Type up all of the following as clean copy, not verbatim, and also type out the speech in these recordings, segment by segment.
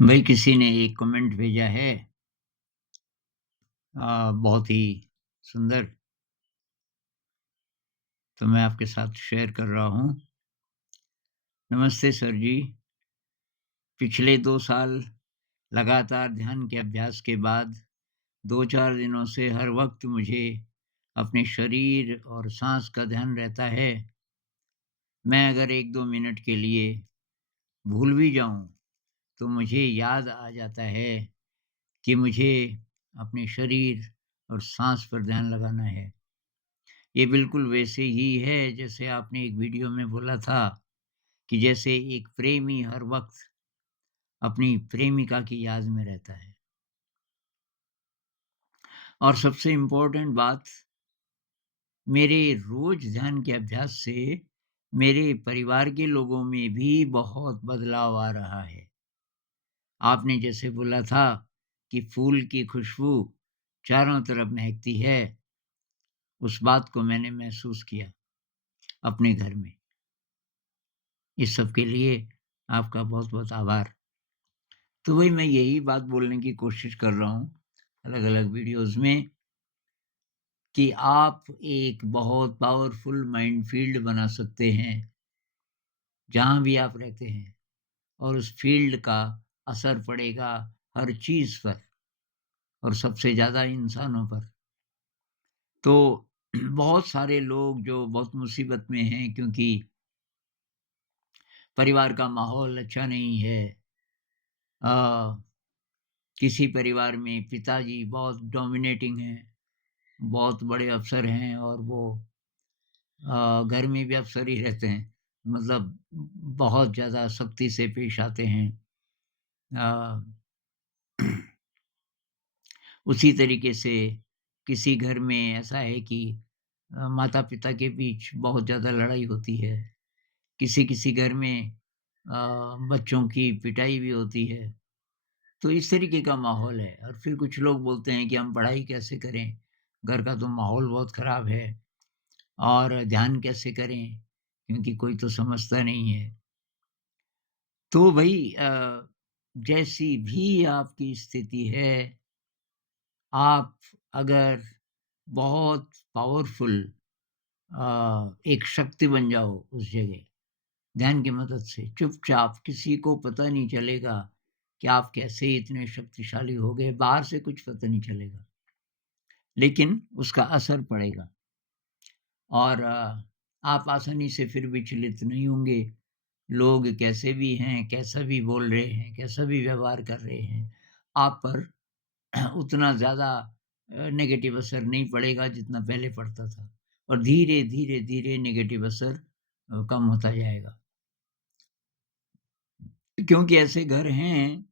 भाई किसी ने एक कमेंट भेजा है बहुत ही सुंदर। तो मैं आपके साथ शेयर कर रहा हूँ। नमस्ते सर जी। पिछले 2 साल लगातार ध्यान के अभ्यास के बाद 2-4 दिनों से हर वक़्त मुझे अपने शरीर और साँस का ध्यान रहता है। मैं अगर 1-2 मिनट के लिए भूल भी जाऊँ, तो मुझे याद आ जाता है कि मुझे अपने शरीर और साँस पर ध्यान लगाना है। ये बिल्कुल वैसे ही है जैसे आपने एक वीडियो में बोला था कि जैसे एक प्रेमी हर वक़्त अपनी प्रेमिका की याद में रहता है। और सबसे इम्पोर्टेंट बात, मेरे रोज़ ध्यान के अभ्यास से मेरे परिवार के लोगों में भी बहुत बदलाव आ रहा है। आपने जैसे बोला था कि फूल की खुशबू चारों तरफ महकती है, उस बात को मैंने महसूस किया अपने घर में। इस सब के लिए आपका बहुत-बहुत आभार। तो वही मैं यही बात बोलने की कोशिश कर रहा हूँ, अलग-अलग वीडियोज़ में, कि आप एक बहुत पावरफुल माइंड फ़ील्ड बना सकते हैं, जहाँ भी आप रहते हैं, और उस फ़ील्ड का असर पड़ेगा हर चीज़ पर और सबसे ज़्यादा इंसानों पर। तो बहुत सारे लोग जो बहुत मुसीबत में हैं क्योंकि परिवार का माहौल अच्छा नहीं है। अ, किसी परिवार में पिताजी बहुत डोमिनेटिंग हैं, बहुत बड़े अफ़सर हैं और वो घर में भी अफ़सर ही रहते हैं। मतलब बहुत ज़्यादा सख्ती से पेश आते हैं। अ, उसी तरीके से किसी घर में ऐसा है कि माता-पिता के बीच बहुत ज़्यादा लड़ाई होती है। किसी-किसी घर में बच्चों की पिटाई भी होती है। तो इस तरीके का माहौल है और फिर कुछ लोग बोलते हैं कि हम पढ़ाई कैसे करें? घर का तो माहौल बहुत ख़राब है और ध्यान कैसे करें? क्योंकि कोई तो समझता नहीं है। तो भई जैसी भी आपकी स्थिति है, आप अगर बहुत पावरफुल एक शक्ति बन जाओ उस जगह, ध्यान की मदद से, चुपचाप किसी को पता नहीं चलेगा कि आप कैसे इतने शक्तिशाली हो गए, बाहर से कुछ पता नहीं चलेगा, लेकिन उसका असर पड़ेगा और आप आसानी से फिर विचलित नहीं होंगे। लोग कैसे भी हैं, कैसा भी बोल रहे हैं, कैसा भी व्यवहार कर रहे हैं, आप पर उतना ज़्यादा नेगेटिव असर नहीं पड़ेगा जितना पहले पड़ता था और धीरे, धीरे, धीरे नेगेटिव असर कम होता जाएगा। क्योंकि ऐसे घर हैं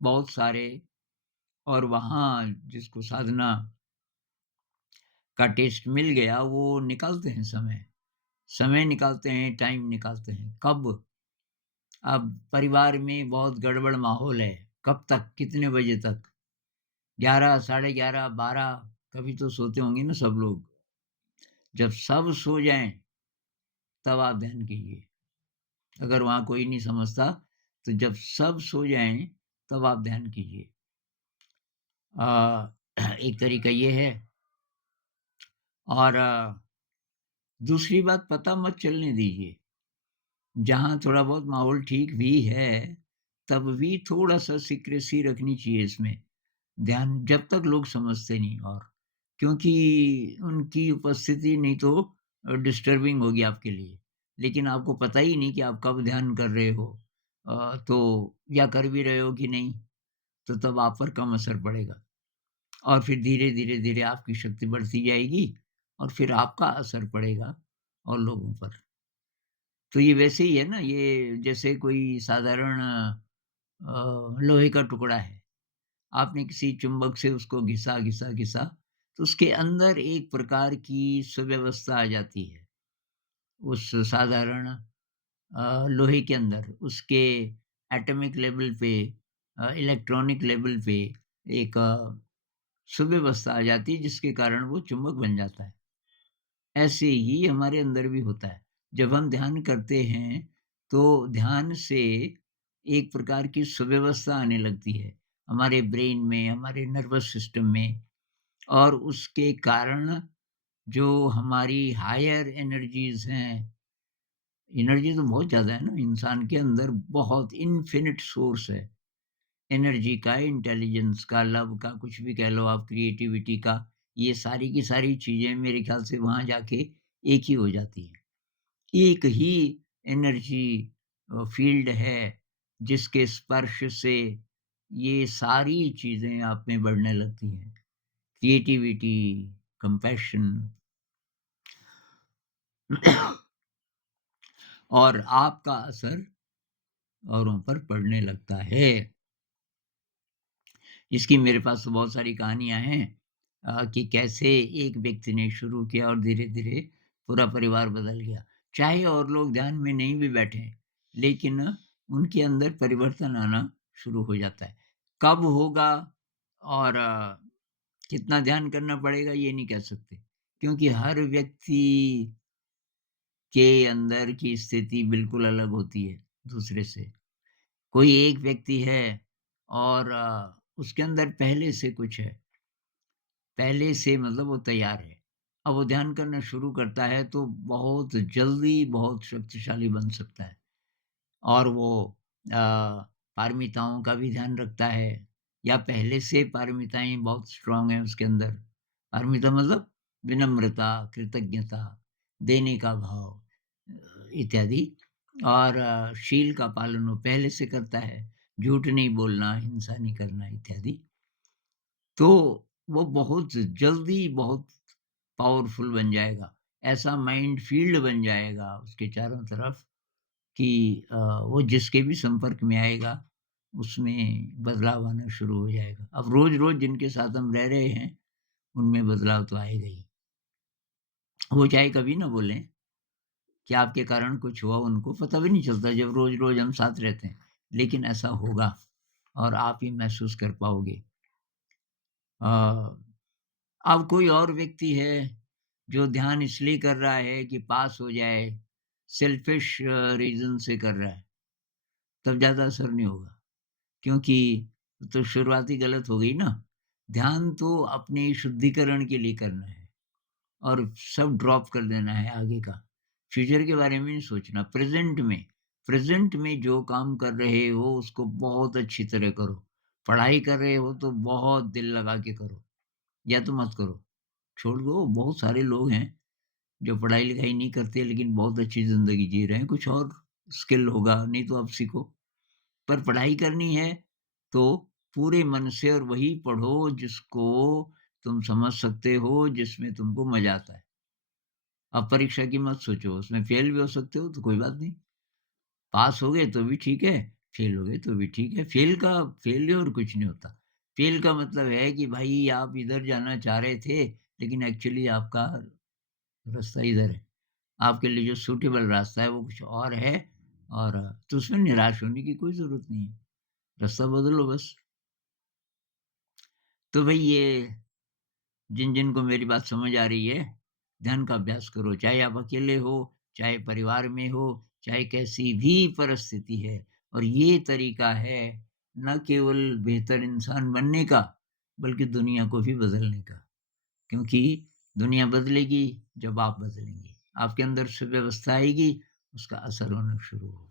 बहुत सारे और वहाँ जिसको साधना का टेस्ट मिल गया वो निकालते हैं समय। समय निकालते हैं, टाइम निकालते हैं। कब? अब परिवार में बहुत गड़बड़ माहौल है, कब तक, कितने बजे तक? 11, साढ़े 11, 12, कभी तो सोते होंगे ना सब लोग। जब सब सो जाएँ, तब आप ध्यान कीजिए। अगर वहाँ कोई नहीं समझता, तो जब सब सो जाएँ, तब आप ध्यान कीजिए। एक तरीका ये है और दूसरी बात, पता मत चलने दीजिए। जहाँ थोड़ा बहुत माहौल ठीक भी है, तब भी थोड़ा-सा सीक्रेसी रखनी चाहिए इसमें। ध्यान जब तक लोग समझते नहीं, और क्योंकि उनकी उपस्थिति नहीं तो डिस्टर्बिंग होगी आपके लिए। लेकिन आपको पता ही नहीं कि आप कब ध्यान कर रहे हो, तो या कर भी रहे हो कि नहीं, तो तब आप पर कम असर पड़ेगा और फिर धीरे, धीरे, धीरे आपकी शक्ति बढ़ती जाएगी और फिर आपका असर पड़ेगा और लोगों पर। तो ये वैसे ही है ना, ये जैसे कोई साधारण लोहे का टुकड़ा है। आपने किसी चुंबक से उसको घिसा, घिसा, घिसा, तो उसके अंदर एक प्रकार की सुव्यवस्था आ जाती है। उस साधारण लोहे के अंदर, उसके एटॉमिक लेवल पे, इलेक्ट्रॉनिक लेवल पे एक सुव्यवस्था आ जाती है जिसके कारण वो चुंबक बन जाता है। ऐसे ही हमारे अंदर भी होता है। जब हम ध्यान करते हैं, तो ध्यान से एक प्रकार की सुव्यवस्था आने लगती है, हमारे ब्रेन में, हमारे नर्वस सिस्टम में और उसके कारण जो हमारी हायर एनर्जीज़ हैं, एनर्जी तो बहुत ज़्यादा है ना, इंसान के अंदर बहुत इन्फिनिट सोर्स है, एनर्जी का, इंटेलिजेंस का, लव का, कुछ भी कह लो आप, क्रिएटिविटी का, ये सारी की सारी चीज़ें मेरे ख़्याल से वहाँ जाके एक ही हो जाती हैं। एक ही एनर्जी फ़ील्ड है, जिसके स्पर्श से ये सारी चीज़ें आप में बढ़ने लगती हैं। क्रिएटिविटी, कंपैशन और आपका असर औरों पर पड़ने लगता है। इसकी मेरे पास तो बहुत सारी कहानियाँ हैं कि कैसे एक व्यक्ति ने शुरू किया और धीरे-धीरे पूरा परिवार बदल गया। चाहे और लोग ध्यान में नहीं भी बैठें, लेकिन उनके अंदर परिवर्तन आना शुरू हो जाता है। कब होगा और कितना ध्यान करना पड़ेगा ये नहीं कह सकते, क्योंकि हर व्यक्ति के अंदर की स्थिति बिल्कुल अलग होती है दूसरे से। कोई एक व्यक्ति है और उसके अंदर पहले से कुछ है, पहले से मतलब वो तैयार है। अब वो ध्यान करना शुरू करता है तो बहुत जल्दी बहुत शक्तिशाली बन सकता है और वो पारमिताओं का भी ध्यान रखता है या पहले से पारमिताएँ बहुत स्ट्रॉन्ग हैं उसके अंदर। पारमिता मतलब विनम्रता, कृतज्ञता, देने का भाव इत्यादि और शील का पालन वो पहले से करता है। झूठ नहीं बोलना, हिंसा नहीं करना इत्यादि। तो वो बहुत जल्दी बहुत पावरफुल बन जाएगा। ऐसा माइंड फ़ील्ड बन जाएगा उसके चारों तरफ कि वो जिसके भी संपर्क में आएगा, उसमें बदलाव आना शुरू हो जाएगा। अब रोज़-रोज़ जिनके साथ हम रह रहे हैं, उनमें बदलाव तो आएगा ही। वो चाहे कभी ना बोलें कि आपके कारण कुछ हुआ, उनको पता भी नहीं चलता जब रोज़-रोज़ हम साथ रहते हैं। लेकिन ऐसा होगा और आप ये महसूस कर पाओगे। अ अब कोई और व्यक्ति है जो ध्यान इसलिए कर रहा है कि पास हो जाए, सेल्फ़िश रीज़न से कर रहा है, तब ज़्यादा असर नहीं होगा क्योंकि तो शुरुआत ही गलत हो गई ना। ध्यान तो अपने शुद्धिकरण के लिए करना है और सब ड्रॉप कर देना है आगे का। फ्यूचर के बारे में नहीं सोचना, प्रेज़ेंट में जो काम कर रहे हो उसको बहुत अच्छी तरह करो। पढ़ाई कर रहे हो तो बहुत दिल लगा के करो या तो मत करो, छोड़ दो। बहुत सारे लोग हैं जो पढ़ाई-लिखाई नहीं करते लेकिन बहुत अच्छी ज़िंदगी जी रहे हैं, कुछ और स्किल होगा, नहीं तो आप सीखो। पर पढ़ाई करनी है तो पूरे मन से और वही पढ़ो जिसको तुम समझ सकते हो, जिसमें तुमको मज़ा आता है। अब परीक्षा की मत सोचो, उसमें फ़ेल भी हो सकते हो तो कोई बात नहीं, पास हो गए तो भी ठीक है, फ़ेल हो गए तो भी ठीक है। फ़ेल्योर कुछ नहीं होता। फ़ेल का मतलब है कि भाई आप इधर जाना चाह रहे थे, लेकिन एक्चुअली आपका रास्ता इधर है। आपके लिए जो सूटेबल रास्ता है वो कुछ और है और तो उसमें निराश होने की कोई ज़रूरत नहीं है। रास्ता बदलो बस। तो भई ये जिन-जिन को मेरी बात समझ आ रही है, ध्यान का अभ्यास करो। चाहे आप अकेले हो, चाहे परिवार में हो, चाहे कैसी भी परिस्थिति है और ये तरीका है न केवल बेहतर इंसान बनने का, बल्कि दुनिया को भी बदलने का। क्योंकि दुनिया बदलेगी जब आप बदलेंगे। आपके अंदर सुव्यवस्था आएगी, उसका असर होना शुरू होगा।